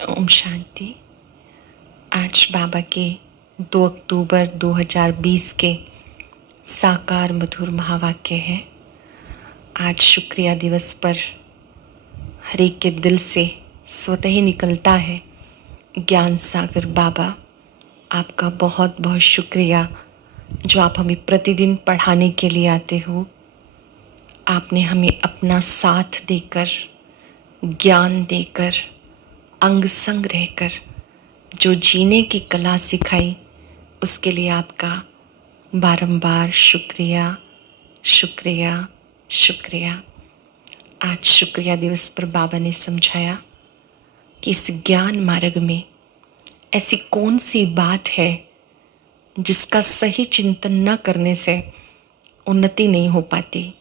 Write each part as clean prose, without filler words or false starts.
ओम शांति। आज बाबा के 2 अक्टूबर 2020 के साकार मधुर महावाक्य है। आज शुक्रिया दिवस पर हर एक के दिल से स्वतः ही निकलता है, ज्ञान सागर बाबा, आपका बहुत बहुत शुक्रिया जो आप हमें प्रतिदिन पढ़ाने के लिए आते हो। आपने हमें अपना साथ देकर, ज्ञान देकर, अंग संग रहकर जो जीने की कला सिखाई, उसके लिए आपका बारंबार शुक्रिया शुक्रिया शुक्रिया। आज शुक्रिया दिवस पर बाबा ने समझाया कि इस ज्ञान मार्ग में ऐसी कौन सी बात है जिसका सही चिंतन न करने से उन्नति नहीं हो पाती।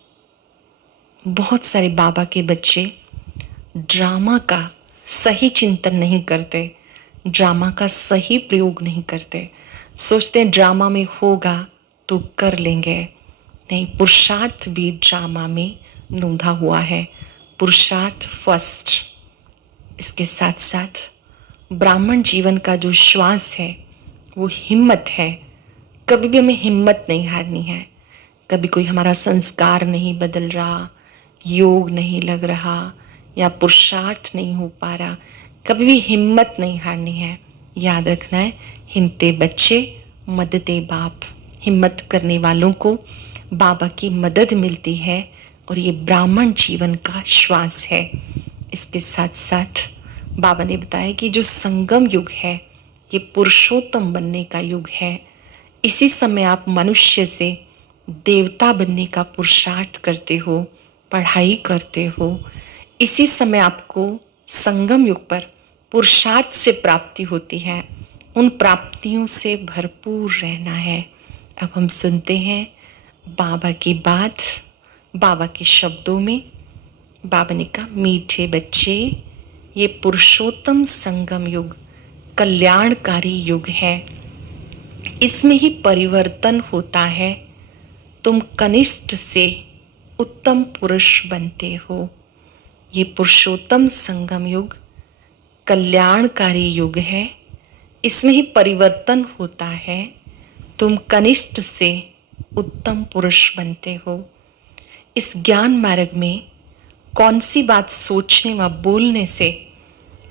बहुत सारे बाबा के बच्चे ड्रामा का सही चिंतन नहीं करते, ड्रामा का सही प्रयोग नहीं करते, सोचते हैं ड्रामा में होगा तो कर लेंगे। नहीं, पुरुषार्थ भी ड्रामा में नूंधा हुआ है, पुरुषार्थ फर्स्ट। इसके साथ साथ ब्राह्मण जीवन का जो श्वास है वो हिम्मत है। कभी भी हमें हिम्मत नहीं हारनी है। कभी कोई हमारा संस्कार नहीं बदल रहा, योग नहीं लग रहा या पुरुषार्थ नहीं हो पा रहा, कभी भी हिम्मत नहीं हारनी है। याद रखना है, हिम्मते बच्चे मददे बाप। हिम्मत करने वालों को बाबा की मदद मिलती है और ये ब्राह्मण जीवन का श्वास है। इसके साथ साथ बाबा ने बताया कि जो संगम युग है ये पुरुषोत्तम बनने का युग है। इसी समय आप मनुष्य से देवता बनने का पुरुषार्थ करते हो, पढ़ाई करते हो। इसी समय आपको संगम युग पर पुरुषार्थ से प्राप्ति होती है। उन प्राप्तियों से भरपूर रहना है। अब हम सुनते हैं बाबा की बात, बाबा के शब्दों में। बाबा ने कहा, मीठे बच्चे, ये पुरुषोत्तम संगम युग कल्याणकारी युग है। इसमें ही परिवर्तन होता है। तुम कनिष्ठ से उत्तम पुरुष बनते हो। ये पुरुषोत्तम संगम युग कल्याणकारी युग है। इसमें ही परिवर्तन होता है। तुम कनिष्ठ से उत्तम पुरुष बनते हो। इस ज्ञान मार्ग में कौन सी बात सोचने व बोलने से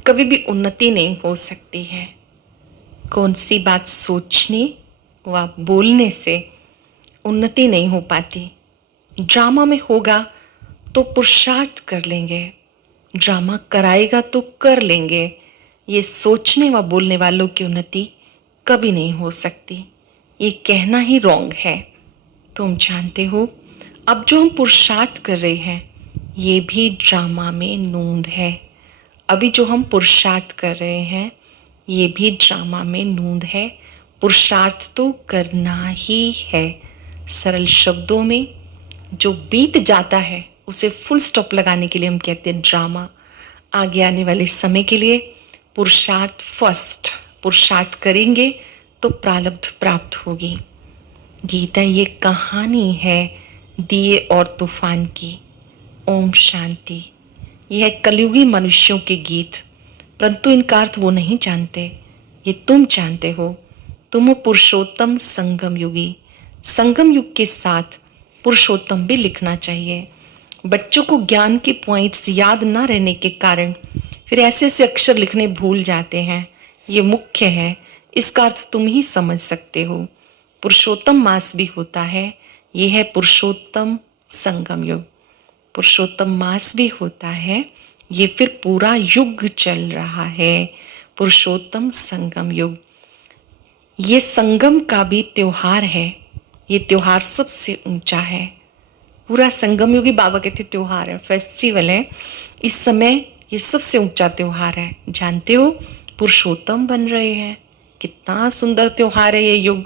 कभी भी उन्नति नहीं हो सकती है। कौन सी बात सोचने व बोलने से उन्नति नहीं हो पाती। ड्रामा में होगा तो पुरुषार्थ कर लेंगे, ड्रामा कराएगा तो कर लेंगे। ये सोचने व बोलने वालों की उन्नति कभी नहीं हो सकती। ये कहना ही रॉन्ग है। तुम जानते हो, अब जो हम पुरुषार्थ कर रहे हैं ये भी ड्रामा में नूंद है। अभी जो हम पुरुषार्थ कर रहे हैं ये भी ड्रामा में नूंद है। पुरुषार्थ तो करना ही है। सरल शब्दों में जो बीत जाता है उसे फुल स्टॉप लगाने के लिए हम कहते हैं ड्रामा। आगे आने वाले समय के लिए पुरुषार्थ फर्स्ट। पुरुषार्थ करेंगे तो प्रारब्ध प्राप्त होगी। गीता ये कहानी है दिए और तूफान की। ओम शांति। यह है कलयुगी मनुष्यों के गीत, परंतु इनका अर्थ वो नहीं जानते। ये तुम जानते हो। तुम हो पुरुषोत्तम संगम युगी। संगम युग के साथ पुरुषोत्तम भी लिखना चाहिए। बच्चों को ज्ञान के पॉइंट्स याद ना रहने के कारण फिर ऐसे ऐसे अक्षर लिखने भूल जाते हैं। ये मुख्य है, इसका अर्थ तुम ही समझ सकते हो। पुरुषोत्तम मास भी होता है, ये है पुरुषोत्तम संगम युग। पुरुषोत्तम मास भी होता है, ये फिर पूरा युग चल रहा है, पुरुषोत्तम संगम युग। ये संगम का भी त्योहार है। ये त्योहार सबसे ऊंचा है। पूरा संगम युगी बाबा कहते त्योहार है, फेस्टिवल है। इस समय ये सबसे ऊंचा त्योहार है। जानते हो, पुरुषोत्तम बन रहे हैं। कितना सुंदर त्योहार है ये युग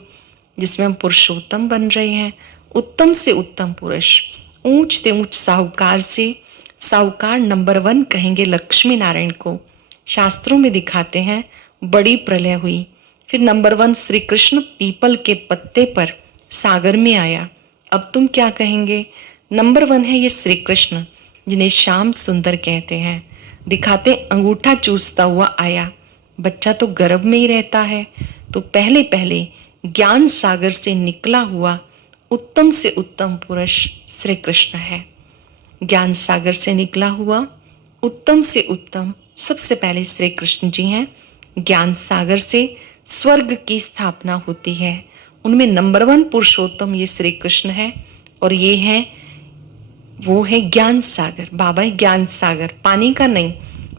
जिसमें हम पुरुषोत्तम बन रहे हैं। उत्तम से उत्तम पुरुष, ऊंच से ऊंच साहूकार से साहूकार नंबर 1 कहेंगे लक्ष्मी नारायण को। शास्त्रों में दिखाते हैं बड़ी प्रलय हुई, फिर नंबर 1 श्री कृष्ण पीपल के पत्ते पर सागर में आया। अब तुम क्या कहेंगे? नंबर 1 है ये श्री कृष्ण जिन्हें श्याम सुंदर कहते हैं। दिखाते अंगूठा चूसता हुआ आया। बच्चा तो गर्भ में ही रहता है, तो पहले पहले ज्ञान सागर से निकला हुआ उत्तम से उत्तम पुरुष श्री कृष्ण है। ज्ञान सागर से निकला हुआ उत्तम से उत्तम सबसे पहले श्री कृष्ण जी हैं। ज्ञान सागर से स्वर्ग की स्थापना होती है, उनमें नंबर 1 पुरुषोत्तम ये श्री कृष्ण है, और ये है वो है ज्ञान सागर। बाबा है ज्ञान सागर, पानी का नहीं,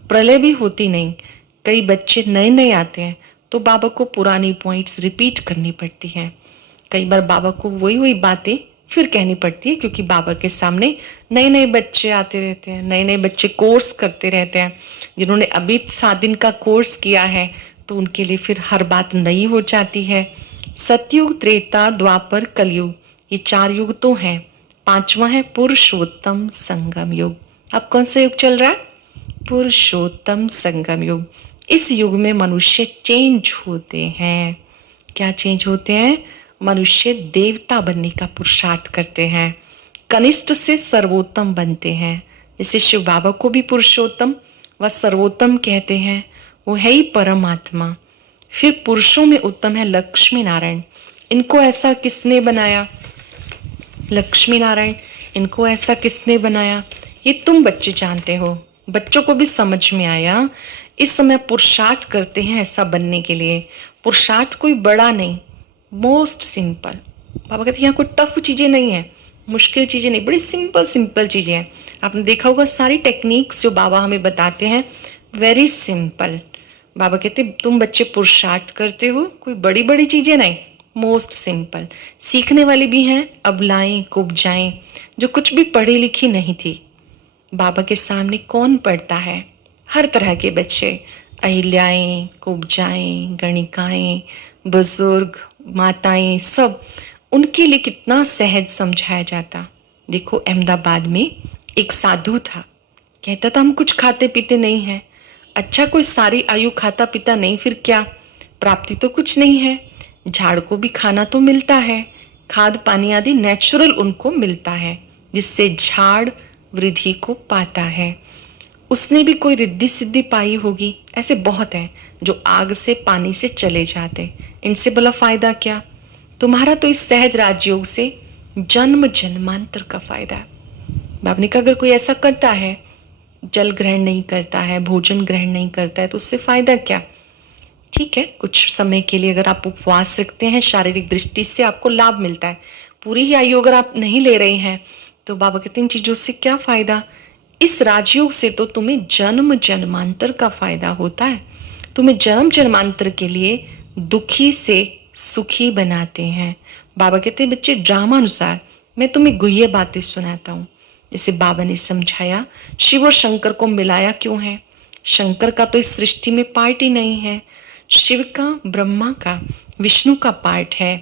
प्रलय भी होती नहीं। कई बच्चे नए नए आते हैं तो बाबा को पुरानी पॉइंट्स रिपीट करनी पड़ती हैं। कई बार बाबा को वही वही बातें फिर कहनी पड़ती है, क्योंकि बाबा के सामने नए नए बच्चे आते रहते हैं, नए नए बच्चे कोर्स करते रहते हैं। जिन्होंने अभी 7 दिन का कोर्स किया है तो उनके लिए फिर हर बात नई हो जाती है। सतयुग, त्रेता, द्वापर, कलयुग, ये 4 युग तो हैं। 5वां है पुरुषोत्तम संगम युग। अब कौन सा युग चल रहा है? पुरुषोत्तम संगम युग। इस युग में मनुष्य चेंज होते हैं। क्या चेंज होते हैं? मनुष्य देवता बनने का पुरुषार्थ करते हैं, कनिष्ठ से सर्वोत्तम बनते हैं। जैसे शिव बाबा को भी पुरुषोत्तम व सर्वोत्तम कहते हैं, वो है ही परमात्मा। फिर पुरुषों में उत्तम है लक्ष्मी नारायण। इनको ऐसा किसने बनाया? लक्ष्मी नारायण, इनको ऐसा किसने बनाया? ये तुम बच्चे जानते हो। बच्चों को भी समझ में आया। इस समय पुरुषार्थ करते हैं ऐसा बनने के लिए। पुरुषार्थ कोई बड़ा नहीं, मोस्ट सिंपल। बाबा कहते हैं यहाँ कोई टफ चीजें नहीं है, मुश्किल चीजें नहीं, बड़ी सिंपल सिंपल चीजें हैं। आपने देखा होगा सारी टेक्निक्स जो बाबा हमें बताते हैं वेरी सिंपल। बाबा कहते तुम बच्चे पुरुषार्थ करते हो, कोई बड़ी बड़ी चीजें नहीं, मोस्ट सिंपल। सीखने वाली भी हैं अबलाएं कुब्जाएं, जो कुछ भी पढ़ी लिखी नहीं थी। बाबा के सामने कौन पढ़ता है? हर तरह के बच्चे, अहिल्याएं, कुब्जाएं, गणिकाएं, बुजुर्ग, माताएं, सब उनके लिए कितना सहज समझाया जाता। देखो अहमदाबाद में एक साधु था, कहता था हम कुछ खाते पीते नहीं है। अच्छा, कोई सारी आयु खाता पीता नहीं, फिर क्या? प्राप्ति तो कुछ नहीं है। झाड़ को भी खाना तो मिलता है, खाद पानी आदि नेचुरल उनको मिलता है, जिससे झाड़ वृद्धि को पाता है। उसने भी कोई रिद्धि सिद्धि पाई होगी। ऐसे बहुत हैं जो आग से पानी से चले जाते, इनसे भला फायदा क्या? तुम्हारा तो इस सहज राजयोग से जन्म जन्मांतर का फायदा है। बाबा ने कहा अगर कोई ऐसा करता है, जल ग्रहण नहीं करता है, भोजन ग्रहण नहीं करता है, तो उससे फायदा क्या? ठीक है, कुछ समय के लिए अगर आप उपवास रखते हैं, शारीरिक दृष्टि से आपको लाभ मिलता है। पूरी ही आयु अगर आप नहीं ले रहे हैं तो बाबा कहते हैं इन चीजों से क्या फायदा? इस राजयोग से तो तुम्हें जन्म जन्मांतर का फायदा होता है। तुम्हें जन्म जन्मांतर के लिए दुखी से सुखी बनाते हैं। बाबा कहते हैं बच्चे ड्रामा अनुसार मैं तुम्हें गुह्य बातें सुनाता हूँ। जैसे बाबा ने समझाया शिव और शंकर को मिलाया क्यों है? शंकर का तो इस सृष्टि में पार्ट ही नहीं है। शिव का, ब्रह्मा का, विष्णु का पार्ट है।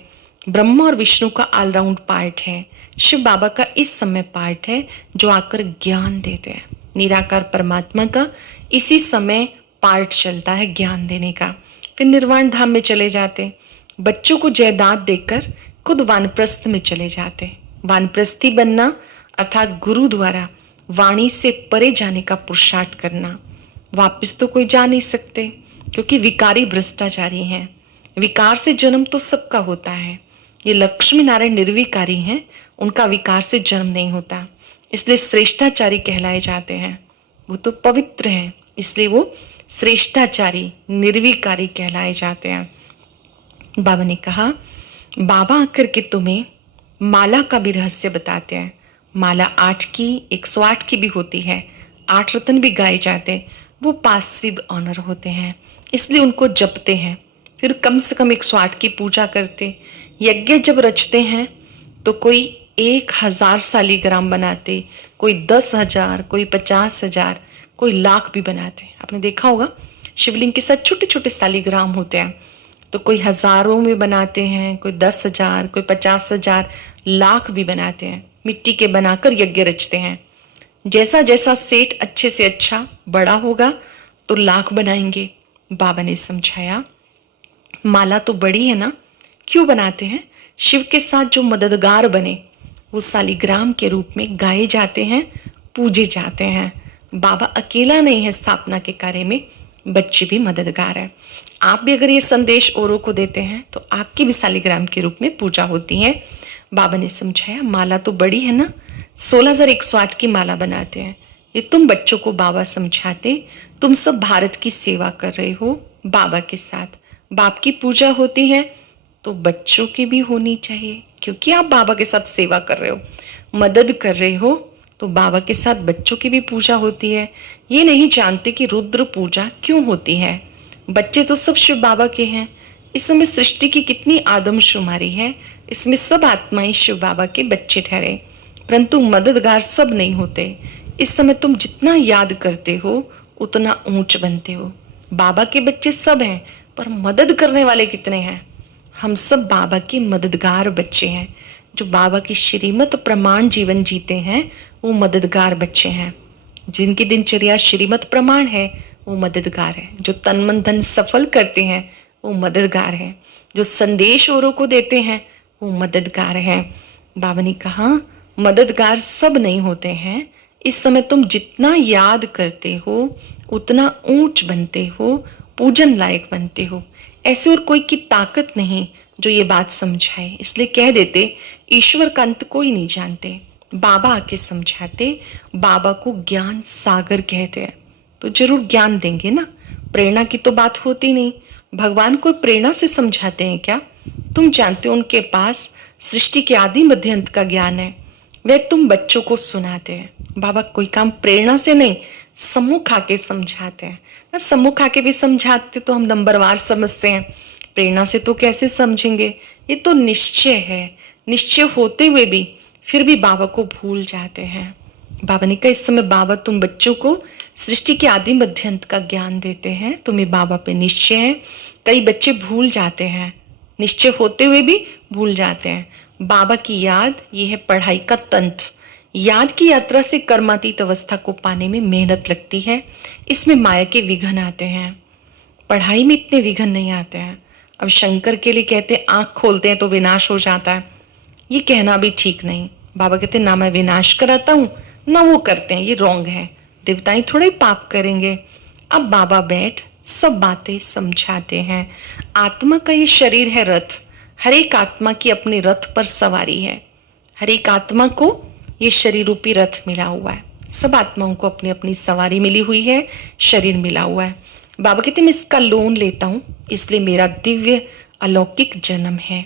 ब्रह्मा और विष्णु का ऑलराउंड पार्ट है। शिव बाबा का इस समय पार्ट है जो आकर ज्ञान देते हैं। निराकार परमात्मा का इसी समय पार्ट चलता है ज्ञान देने का। फिर निर्वाण धाम में चले जाते, बच्चों को जायदाद देकर खुद वानप्रस्थ में चले जाते। वानप्रस्थी बनना अर्थात गुरु द्वारा वाणी से परे जाने का पुरुषार्थ करना। वापस तो कोई जा नहीं सकते, क्योंकि विकारी भ्रष्टाचारी हैं। विकार से जन्म तो सबका होता है। ये लक्ष्मी नारायण निर्विकारी हैं, उनका विकार से जन्म नहीं होता, इसलिए श्रेष्ठाचारी कहलाए जाते हैं। वो तो पवित्र हैं, इसलिए वो श्रेष्ठाचारी निर्विकारी कहलाए जाते हैं। बाबा ने कहा बाबा आकर के तुम्हें माला का भी रहस्य बताते हैं। माला 8 की 108 की भी होती है, 8 रत्न भी गाए जाते हैं। वो पास विद ऑनर होते हैं, इसलिए उनको जपते हैं। फिर कम से कम 108 की पूजा करते। यज्ञ जब रचते हैं तो कोई 1000 शालिग्राम बनाते, कोई 10,000, कोई 50,000, कोई लाख भी बनाते। आपने देखा होगा शिवलिंग के साथ छोटे छोटे शालिग्राम होते हैं, तो कोई हजारों में बनाते हैं, कोई 10,000, कोई 50,000, लाख भी बनाते हैं। मिट्टी के बनाकर यज्ञ रचते हैं। जैसा जैसा सेट अच्छे से अच्छा बड़ा होगा तो लाख बनाएंगे। बाबा ने समझाया माला तो बड़ी है ना, क्यों बनाते हैं? शिव के साथ जो मददगार बने वो शालिग्राम के रूप में गाए जाते हैं, पूजे जाते हैं। बाबा अकेला नहीं है स्थापना के कार्य में, बच्चे भी मददगार है। आप भी अगर ये संदेश औरों को देते हैं तो आपकी भी शालिग्राम के रूप में पूजा होती है। बाबा ने समझाया, माला तो बड़ी है ना, 16,108 की माला बनाते हैं। ये तुम बच्चों को बाबा समझाते, तुम सब भारत की सेवा कर रहे हो बाबा के साथ। बाप की पूजा होती है तो बच्चों की भी होनी चाहिए, क्योंकि आप बाबा के साथ सेवा कर रहे हो, मदद कर रहे हो, तो बाबा के साथ बच्चों की भी पूजा होती है। ये नहीं जानते कि रुद्र पूजा क्यों होती है। बच्चे तो सब शिव बाबा के हैं। इस समय सृष्टि की कितनी आदमशुमारी है, इसमें सब आत्माएं शिव बाबा के बच्चे ठहरे, परंतु मददगार सब नहीं होते। इस समय तुम जितना याद करते हो उतना ऊंच बनते हो। बाबा के बच्चे सब हैं, पर मदद करने वाले कितने हैं? हम सब बाबा के मददगार बच्चे हैं। जो बाबा की श्रीमत प्रमाण जीवन जीते हैं वो मददगार बच्चे हैं। जिनकी दिनचर्या श्रीमत प्रमाण है वो मददगार है। जो तन मन धन सफल करते हैं वो मददगार है। जो संदेश औरों को देते हैं वो मददगार है। बाबा ने कहा, मददगार सब नहीं होते हैं। इस समय तुम जितना याद करते हो उतना ऊंच बनते हो, पूजन लायक बनते हो। ऐसे और कोई की ताकत नहीं जो ये बात समझाए, इसलिए कह देते ईश्वर का अंत कोई नहीं जानते। बाबा आके समझाते। बाबा को ज्ञान सागर कहते हैं, तो जरूर ज्ञान देंगे ना। प्रेरणा की तो बात होती नहीं। भगवान को प्रेरणा से समझाते हैं क्या? तुम जानते हो उनके पास सृष्टि के आदि मध्य अंत का ज्ञान है, वे तुम बच्चों को सुनाते हैं। बाबा कोई काम प्रेरणा से नहीं, सम्मुख आके समझाते हैं ना। सम्मुख आके भी समझाते तो हम नंबरवार समझते हैं, प्रेरणा से तो कैसे समझेंगे? ये तो निश्चय है। निश्चय होते हुए भी फिर भी बाबा को भूल जाते हैं। बाबा ने कहा, इस समय बाबा तुम बच्चों को सृष्टि के आदि मध्य अंत का ज्ञान देते हैं, तुम्हें बाबा पे निश्चय है। कई बच्चे भूल जाते हैं, निश्चय होते हुए भी भूल जाते हैं। बाबा की याद ये है पढ़ाई का तंत्र। याद की यात्रा से कर्मातीत अवस्था को पाने में मेहनत लगती है। इसमें माया के विघ्न आते हैं, पढ़ाई में इतने विघ्न नहीं आते हैं। अब शंकर के लिए कहते हैं आंख खोलते हैं तो विनाश हो जाता है, ये कहना भी ठीक नहीं। बाबा कहते ना मैं विनाश कराता हूँ ना वो करते हैं, ये रॉन्ग है। देवताएं थोड़े पाप करेंगे। अब बाबा बैठ सब बातें समझाते हैं। आत्मा का ये शरीर है रथ, हर एक आत्मा की अपने रथ पर सवारी है। हर एक आत्मा को ये शरीर रूपी रथ मिला हुआ है। सब आत्माओं को अपनी अपनी सवारी मिली हुई है, शरीर मिला हुआ है। बाबा कहते मैं इसका लोन लेता हूँ, इसलिए मेरा दिव्य अलौकिक जन्म है।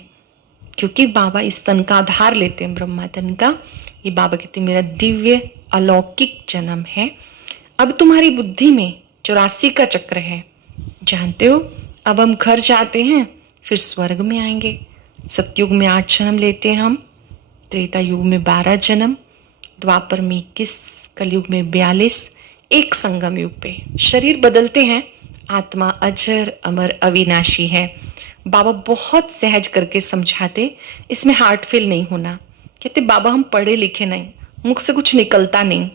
क्योंकि बाबा इस तन का आधार लेते हैं, ब्रह्मा तन का। ये बाबा कहते मेरा दिव्य अलौकिक जन्म है। अब तुम्हारी बुद्धि में 84 का चक्र है, जानते हो। अब हम घर जाते हैं, फिर स्वर्ग में आएंगे। सतयुग में 8 जन्म लेते हैं हम, त्रेता युग में 12 जन्म, द्वापर में 21, कलयुग में 42, एक संगम युग पे। शरीर बदलते हैं, आत्मा अजर अमर अविनाशी है। बाबा बहुत सहज करके समझाते, इसमें हार्ट फेल नहीं होना। कहते बाबा हम पढ़े लिखे नहीं, मुख से कुछ निकलता नहीं,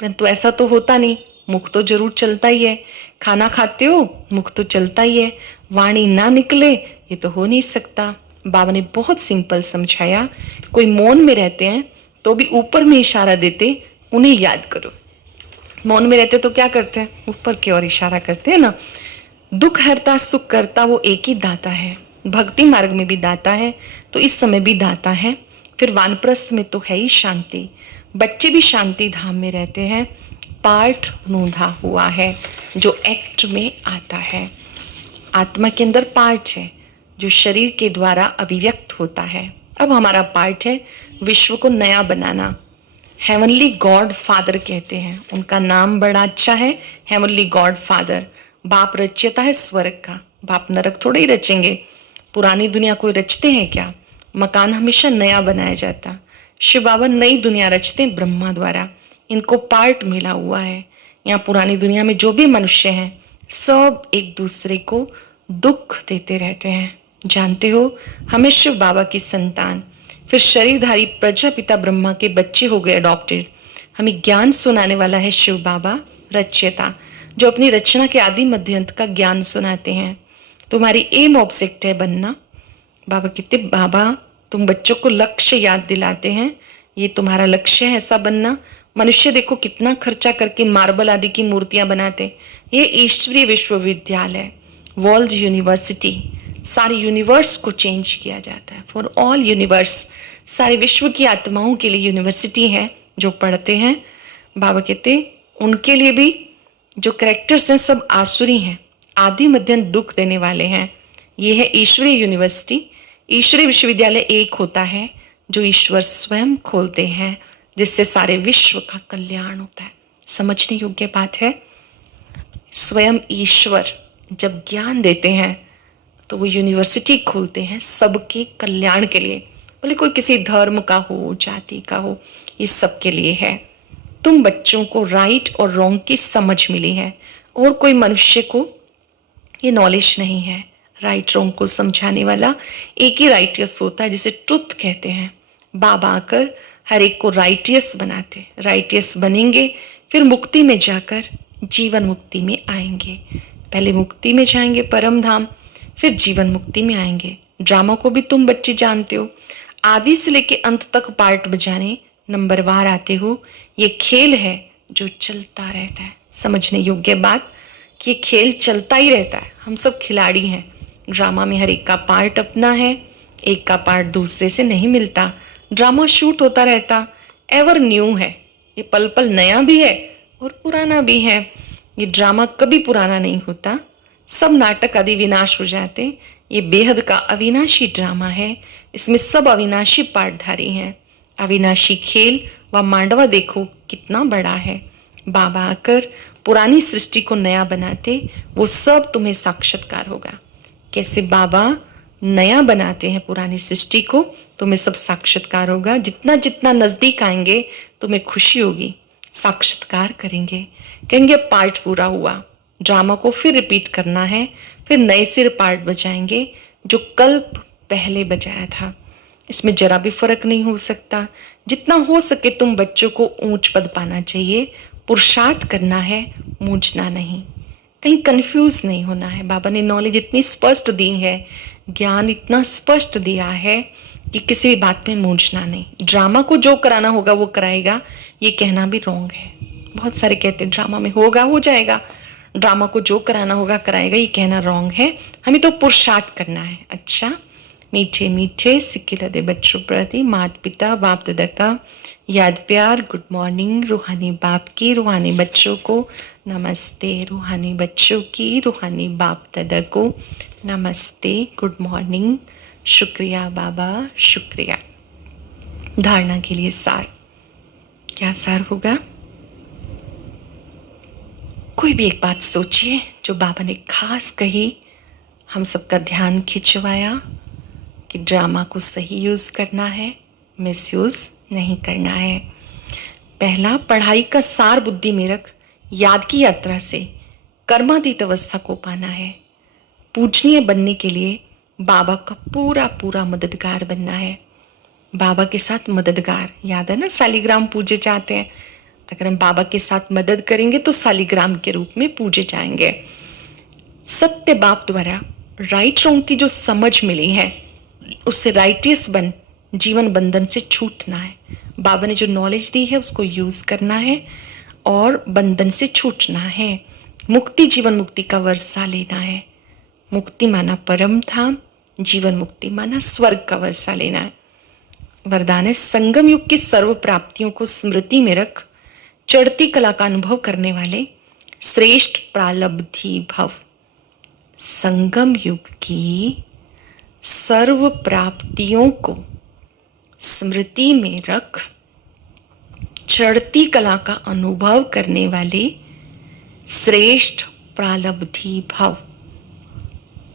परंतु ऐसा तो होता नहीं, मुख तो जरूर चलता ही है। खाना खाते हो, मुख तो चलता ही है, वाणी ना निकले ये तो हो नहीं सकता। बाबा ने बहुत सिंपल समझाया। कोई मौन में रहते हैं तो भी ऊपर में इशारा देते, उन्हें याद करो। मौन में रहते तो क्या करते हैं? ऊपर की ओर इशारा करते हैं ना। दुख हरता सुख करता वो एक ही दाता है। भक्ति मार्ग में भी दाता है तो इस समय भी दाता है। फिर वानप्रस्थ में तो है ही शांति। बच्चे भी शांति धाम में रहते हैं। पार्ट नोंधा हुआ है जो एक्ट में आता है। आत्मा के अंदर पार्ट है जो शरीर के द्वारा अभिव्यक्त होता है। अब हमारा पार्ट है विश्व को नया बनाना। हेवनली गॉड फादर कहते हैं, उनका नाम बड़ा अच्छा है, हेवनली गॉड फादर। बाप रचयता है स्वर्ग का, बाप नरक थोड़े ही रचेंगे। पुरानी दुनिया कोई रचते हैं क्या? मकान हमेशा नया बनाया जाता। शिव बाबा नई दुनिया रचते हैं ब्रह्मा द्वारा, इनको पार्ट मिला हुआ है। यहाँ पुरानी दुनिया में जो भी मनुष्य हैं सब एक दूसरे को दुख देते रहते हैं। जानते हो, हमें शिव बाबा की संतान, फिर शरीरधारी प्रजापिता ब्रह्मा के बच्चे हो गए अडॉप्टेड। हमें ज्ञान सुनाने वाला है शिव बाबा रचयिता, जो अपनी रचना के आदि मध्यांत का ज्ञान सुनाते हैं। तुम्हारी एम ऑब्जेक्ट है बनना। बाबा कहते बाबा तुम बच्चों को लक्ष्य याद दिलाते हैं, ये तुम्हारा लक्ष्य है ऐसा बनना। मनुष्य देखो कितना खर्चा करके मार्बल आदि की मूर्तियां बनाते। ये ईश्वरीय विश्वविद्यालय, वर्ल्ड यूनिवर्सिटी, सारे यूनिवर्स को चेंज किया जाता है। फॉर ऑल यूनिवर्स, सारे विश्व की आत्माओं के लिए यूनिवर्सिटी है जो पढ़ते हैं। बाबा कहते उनके लिए भी जो कैरेक्टर्स हैं सब आसुरी हैं, आदि मध्यम दुख देने वाले हैं। ये है ईश्वरीय यूनिवर्सिटी। ईश्वरीय विश्वविद्यालय एक होता है जो ईश्वर स्वयं खोलते हैं, जिससे सारे विश्व का कल्याण होता है। समझने योग्य बात है। स्वयं ईश्वर जब ज्ञान देते हैं तो वो यूनिवर्सिटी खोलते हैं सबके कल्याण के लिए, भले कोई किसी धर्म का हो, जाति का हो, ये सबके लिए है। तुम बच्चों को राइट और रॉन्ग की समझ मिली है, और कोई मनुष्य को ये नॉलेज नहीं है। राइट रॉन्ग को समझाने वाला एक ही राइटियस होता है, जिसे ट्रुथ कहते हैं। बाबा आकर हर एक को राइटियस बनाते। राइटियस बनेंगे फिर मुक्ति में जाकर जीवन मुक्ति में आएंगे। पहले मुक्ति में जाएंगे परम धाम, फिर जीवन मुक्ति में आएंगे। ड्रामा को भी तुम बच्चे जानते हो, आदि से लेके अंत तक पार्ट बजाने नंबरवार आते हो। ये खेल है जो चलता रहता है। समझने योग्य बात कि ये खेल चलता ही रहता है। हम सब खिलाड़ी हैं। ड्रामा में हर एक का पार्ट अपना है, एक का पार्ट दूसरे से नहीं मिलता। ड्रामा शूट होता रहता, एवर न्यू है। ये पल पल नया भी है और पुराना भी है। ये ड्रामा कभी पुराना नहीं होता। सब नाटक आदि विनाश हो जाते। ये बेहद का अविनाशी ड्रामा है। इसमें सब अविनाशी पार्टधारी हैं। अविनाशी खेल व मांडवा देखो कितना बड़ा है। बाबा आकर पुरानी सृष्टि को नया बनाते, वो सब तुम्हें साक्षात्कार होगा। कैसे बाबा नया बनाते हैं पुरानी सृष्टि को, तुम्हें सब साक्षात्कार होगा। जितना जितना नजदीक आएंगे तुम्हें खुशी होगी। साक्षात्कार करेंगे, कहेंगे पार्ट पूरा हुआ। ड्रामा को फिर रिपीट करना है, फिर नए सिर पार्ट बजाएंगे जो कल पहले बजाया था। इसमें जरा भी फर्क नहीं हो सकता। जितना हो सके तुम बच्चों को ऊंच पद पाना चाहिए, पुरुषार्थ करना है, मूंझना नहीं, कहीं कंफ्यूज नहीं होना है। बाबा ने नॉलेज इतनी स्पष्ट दी है, ज्ञान इतना स्पष्ट दिया है कि किसी भी बात में मूंझना नहीं। ड्रामा को जो कराना होगा वो कराएगा, ये कहना भी रॉन्ग है। बहुत सारे कहते हैं ड्रामा में होगा हो जाएगा, ड्रामा को जो कराना होगा कराएगा, ये कहना रॉन्ग है। हमें तो पुरुषार्थ करना है। अच्छा, मीठे मीठे सिक्के लदे बच्चों प्रति माता पिता बाप दादा का याद प्यार। गुड मॉर्निंग रूहानी बाप की, रूहानी बच्चों को नमस्ते। रूहानी बच्चों की, रूहानी बाप दादा को नमस्ते, गुड मॉर्निंग। शुक्रिया बाबा, शुक्रिया। धारणा के लिए सार, क्या सार होगा? कोई भी एक बात सोचिए जो बाबा ने खास कही, हम सबका ध्यान खिंचवाया कि ड्रामा को सही यूज करना है, मिसयूज नहीं करना है। पहला, पढ़ाई का सार बुद्धि में रख याद की यात्रा से कर्मातीत अवस्था को पाना है। पूजनीय बनने के लिए बाबा का पूरा पूरा मददगार बनना है। बाबा के साथ मददगार, याद है ना, सालिग्राम पूजे जाते हैं। अगर हम बाबा के साथ मदद करेंगे तो सालिग्राम के रूप में पूजे जाएंगे। सत्य बाप द्वारा राइट रॉन्ग की जो समझ मिली है, उससे राइटियस बन जीवन बंधन से छूटना है। बाबा ने जो नॉलेज दी है उसको यूज करना है और बंधन से छूटना है। मुक्ति जीवन मुक्ति का वर्षा लेना है। मुक्ति माना परम धाम, जीवन मुक्ति माना स्वर्ग का वर्षा लेना है। वरदान है, संगम युग की सर्व प्राप्तियों को स्मृति में रख चढ़ती कला का अनुभव करने वाले श्रेष्ठ प्रालब्धि भव। संगम युग की सर्व प्राप्तियों को स्मृति में रख चढ़ती कला का अनुभव करने वाले श्रेष्ठ प्रालब्धि भव।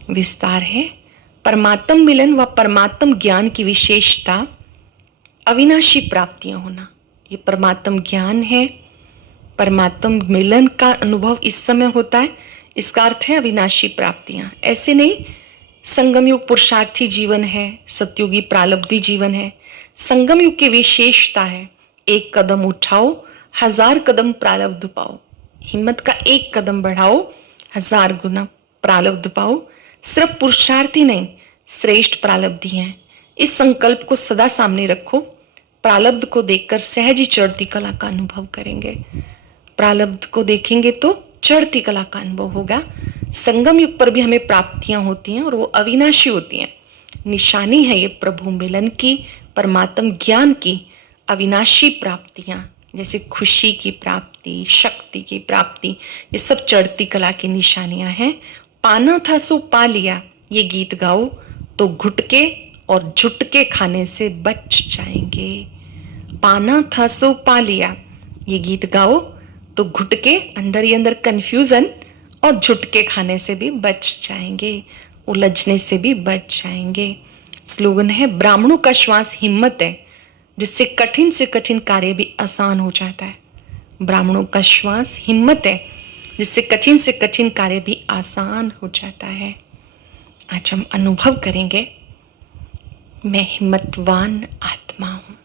विस्तार है, परमात्म मिलन व परमात्म ज्ञान की विशेषता अविनाशी प्राप्तियां होना। ये परमात्म ज्ञान है, परमात्म मिलन का अनुभव इस समय होता है, इसका अर्थ है अविनाशी प्राप्तियां। ऐसे नहीं संगम युग पुरुषार्थी जीवन है, सतयुगी प्रालब्धि जीवन है। संगम युग की विशेषता है, एक कदम उठाओ 1000 कदम प्रालब्ध पाओ। हिम्मत का एक कदम बढ़ाओ, 1000 गुना प्रालब्ध पाओ। सिर्फ पुरुषार्थी नहीं, श्रेष्ठ प्रालब्धि हैं। इस संकल्प को सदा सामने रखो। प्रारब्ध को देखकर सहज ही चढ़ती कला का अनुभव करेंगे। प्रारब्ध को देखेंगे तो चढ़ती कला का अनुभव होगा। संगम युग पर भी हमें प्राप्तियां होती हैं और वो अविनाशी होती हैं। निशानी है ये प्रभु मिलन की, परमात्म ज्ञान की अविनाशी प्राप्तियां, जैसे खुशी की प्राप्ति, शक्ति की प्राप्ति, ये सब चढ़ती कला की निशानियां हैं। पाना था सो पा लिया, ये गीत गाओ तो घुटके और झुटके खाने से बच जाएंगे। पाना था सो पा लिया, ये गीत गाओ तो घुटके, अंदर ही अंदर कंफ्यूजन, और झुटके खाने से भी बच जाएंगे, उलझने से भी बच जाएंगे। स्लोगन है, ब्राह्मणों का श्वास हिम्मत है, जिससे कठिन से कठिन कार्य भी आसान हो जाता है। ब्राह्मणों का श्वास हिम्मत है, जिससे कठिन से कठिन कार्य भी आसान हो जाता है। आज हम अनुभव करेंगे, मैं हिम्मतवान आत्मा हूं।